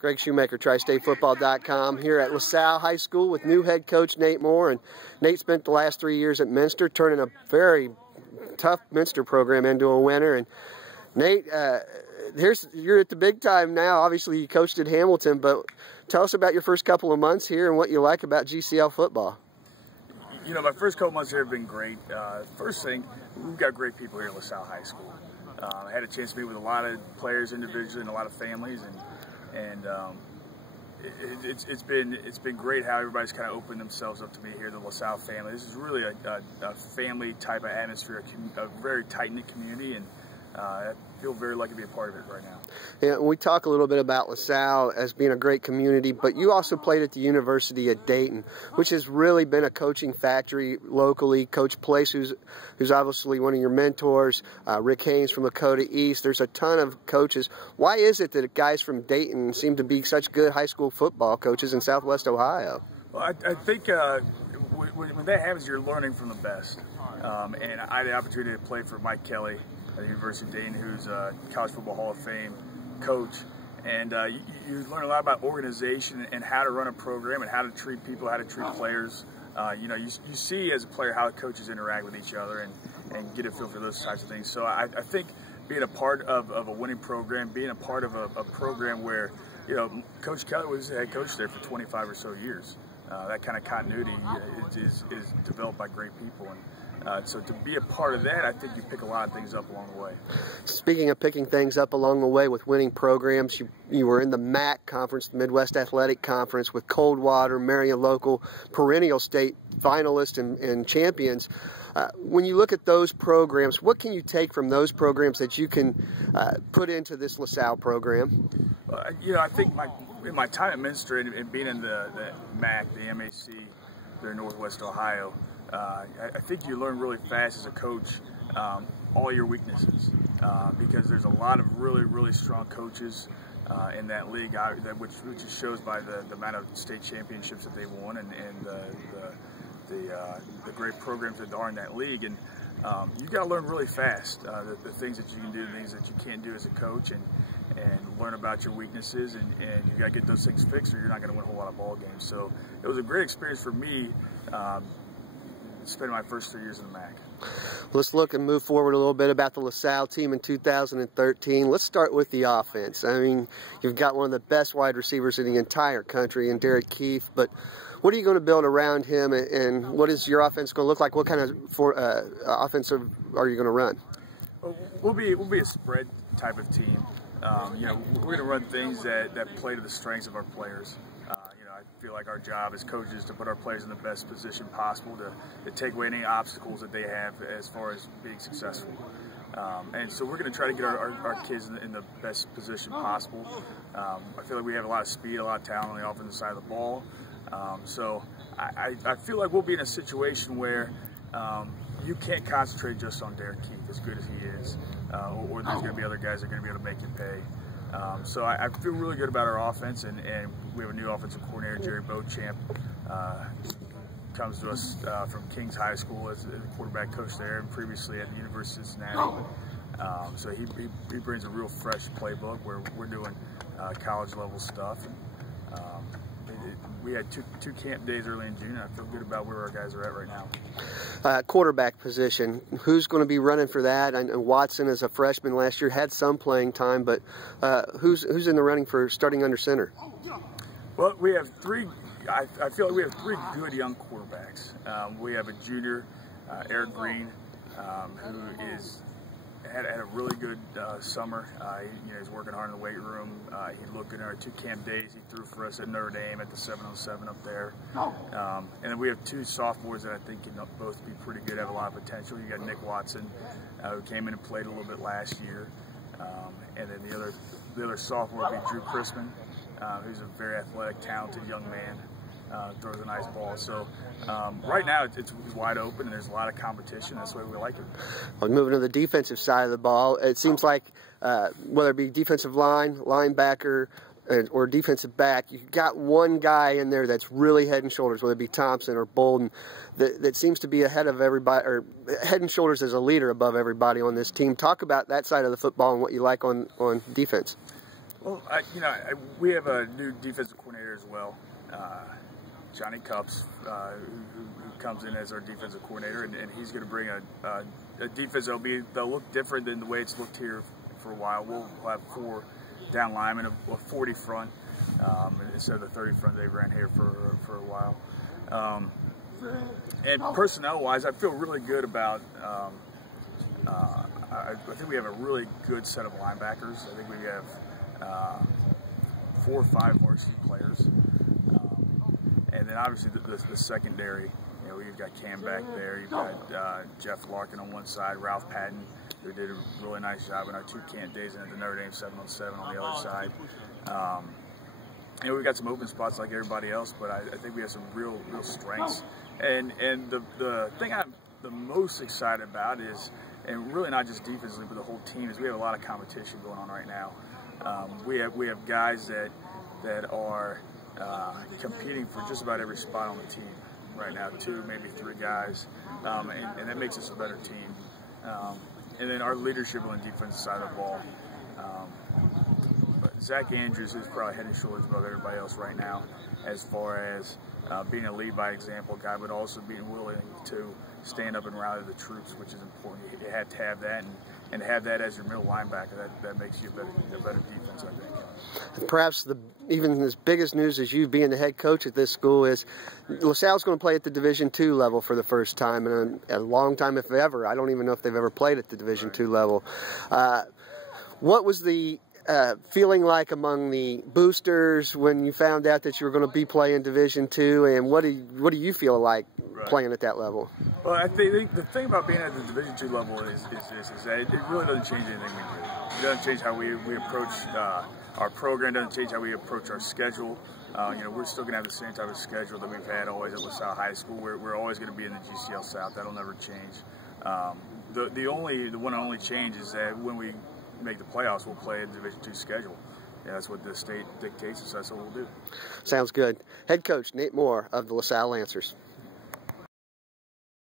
Greg Shoemaker, TriStateFootball.com, here at LaSalle High School with new head coach Nate Moore. And Nate spent the last 3 years at Minster, turning a very tough Minster program into a winner. And Nate, you're at the big time now. Obviously, you coached at Hamilton, but tell us about your first couple of months here and what you like about GCL football. You know, my first couple months here have been great. First thing, we've got great people here at LaSalle High School. I had a chance to meet with a lot of players individually and a lot of families, and it's been great how everybody's kind of opened themselves up to me here, the LaSalle family. This is really a family type of atmosphere, a very tight-knit community, and I feel very lucky to be a part of it right now. Yeah, we talk a little bit about LaSalle as being a great community, but you also played at the University of Dayton, which has really been a coaching factory locally. Coach Place, who's obviously one of your mentors, Rick Haynes from Lakota East. There's a ton of coaches. Why is it that guys from Dayton seem to be such good high school football coaches in Southwest Ohio? Well, I think when that happens, you're learning from the best. And I had the opportunity to play for Mike Kelly at the University of Dayton, who's a College Football Hall of Fame coach. And you learn a lot about organization and how to run a program and how to treat people, how to treat players. You know, you see as a player how coaches interact with each other and get a feel for those types of things. So I think being a part of a winning program, being a part of a program where, you know, Coach Kelly was the head coach there for 25 or so years. That kind of continuity is developed by great people. And so to be a part of that, I think you pick a lot of things up along the way. Speaking of picking things up along the way with winning programs, you were in the MAC conference, the Midwest Athletic Conference, with Coldwater, Marion Local, perennial state finalists and champions. When you look at those programs, what can you take from those programs that you can put into this LaSalle program? You know, I think in my time at Minster and being in the MAC, the MAC, there in Northwest Ohio, I think you learn really fast as a coach all your weaknesses because there's a lot of really strong coaches in that league, which shows by the amount of state championships that they've won and the great programs that are in that league. And you got to learn really fast the things that you can do, the things that you can't do as a coach, and learn about your weaknesses, and you got to get those things fixed or you're not going to win a whole lot of ball games. So it was a great experience for me spending my first 3 years in the MAC. Let's look and move forward a little bit about the LaSalle team in 2013. Let's start with the offense. I mean, you've got one of the best wide receivers in the entire country in Derek Keefe, but what are you going to build around him, and what is your offense going to look like? What kind of offensive are you going to run? We'll be a spread type of team. You know, we're going to run things that play to the strengths of our players. You know, I feel like our job as coaches is to put our players in the best position possible to take away any obstacles that they have as far as being successful. And so we're going to try to get our kids in the best position possible. I feel like we have a lot of speed, a lot of talent on the offensive side of the ball. So I feel like we'll be in a situation where you can't concentrate just on Derek Keefe, as good as he is, or there's going to be other guys that are going to be able to make you pay. So I feel really good about our offense, and we have a new offensive coordinator, Jerry Beauchamp, comes to us from Kings High School as the quarterback coach there, and previously at the University of Cincinnati. So he brings a real fresh playbook where we're doing college level stuff. We had two camp days early in June, and I feel good about where our guys are at right now. Quarterback position, who's going to be running for that? I know Watson, as a freshman last year, had some playing time, but who's in the running for starting under center? Well, we have three. I feel like we have three good young quarterbacks. We have a junior, Eric Green, who had a really good summer. He's working hard in the weight room. He looked good in our 2 camp days. He threw for us at Notre Dame at the 707 up there. And then we have 2 sophomores that I think can both be pretty good, have a lot of potential. You got Nick Watson, who came in and played a little bit last year. And then the other sophomore would be Drew Chrisman, who's a very athletic, talented young man. Throws a nice ball. So right now it's wide open and there's a lot of competition. That's the way we like it. Well, moving to the defensive side of the ball, it seems like whether it be defensive line, linebacker, or defensive back, you've got one guy in there that's really head and shoulders, whether it be Thompson or Bolden, that seems to be ahead of everybody, or head and shoulders as a leader above everybody on this team. Talk about that side of the football and what you like on defense. Well, we have a new defensive coordinator as well, Johnny Cups, who comes in as our defensive coordinator, and he's going to bring a defense that'll look different than the way it's looked here for a while. We'll have 4 down linemen, a 40 front, instead of the 30 front they ran here for a while. And personnel-wise, I feel really good about. I think we have a really good set of linebackers. I think we have 4 or 5 varsity players, and then obviously the secondary. You've got Cam back there. You've got Jeff Larkin on one side, Ralph Patton, who did a really nice job in our 2 camp days, and at the Notre Dame 7-on-7 on the other side. We've got some open spots like everybody else, but I think we have some real strengths. And the thing I'm the most excited about is, and really not just defensively, but the whole team, is we have a lot of competition going on right now. We have guys that are competing for just about every spot on the team right now, 2, maybe 3 guys, and that makes us a better team. And then our leadership on the defensive side of the ball. But Zach Andrews is probably head and shoulders above everybody else right now, as far as being a lead by example guy, but also being willing to stand up and rally the troops, which is important. You have to have that, and have that as your middle linebacker. That makes you a better defense, I think. And perhaps even as biggest news as you being the head coach at this school is LaSalle's going to play at the Division II level for the first time in a long time, if ever. I don't even know if they've ever played at the Division II level. What was the feeling like among the boosters when you found out that you were going to be playing Division II, and what do you feel like playing at that level? Well, I think the thing about being at the Division II level is that it really doesn't change anything we do. It doesn't change how we approach our program. Doesn't change how we approach our schedule. We're still going to have the same type of schedule that we've had always at LaSalle High School. We're always going to be in the GCL South. That'll never change. The one and only change is that when we make the playoffs, we'll play a Division II schedule. That's what the state dictates, so that's what we'll do. Sounds good. Head coach Nate Moore of the LaSalle Lancers.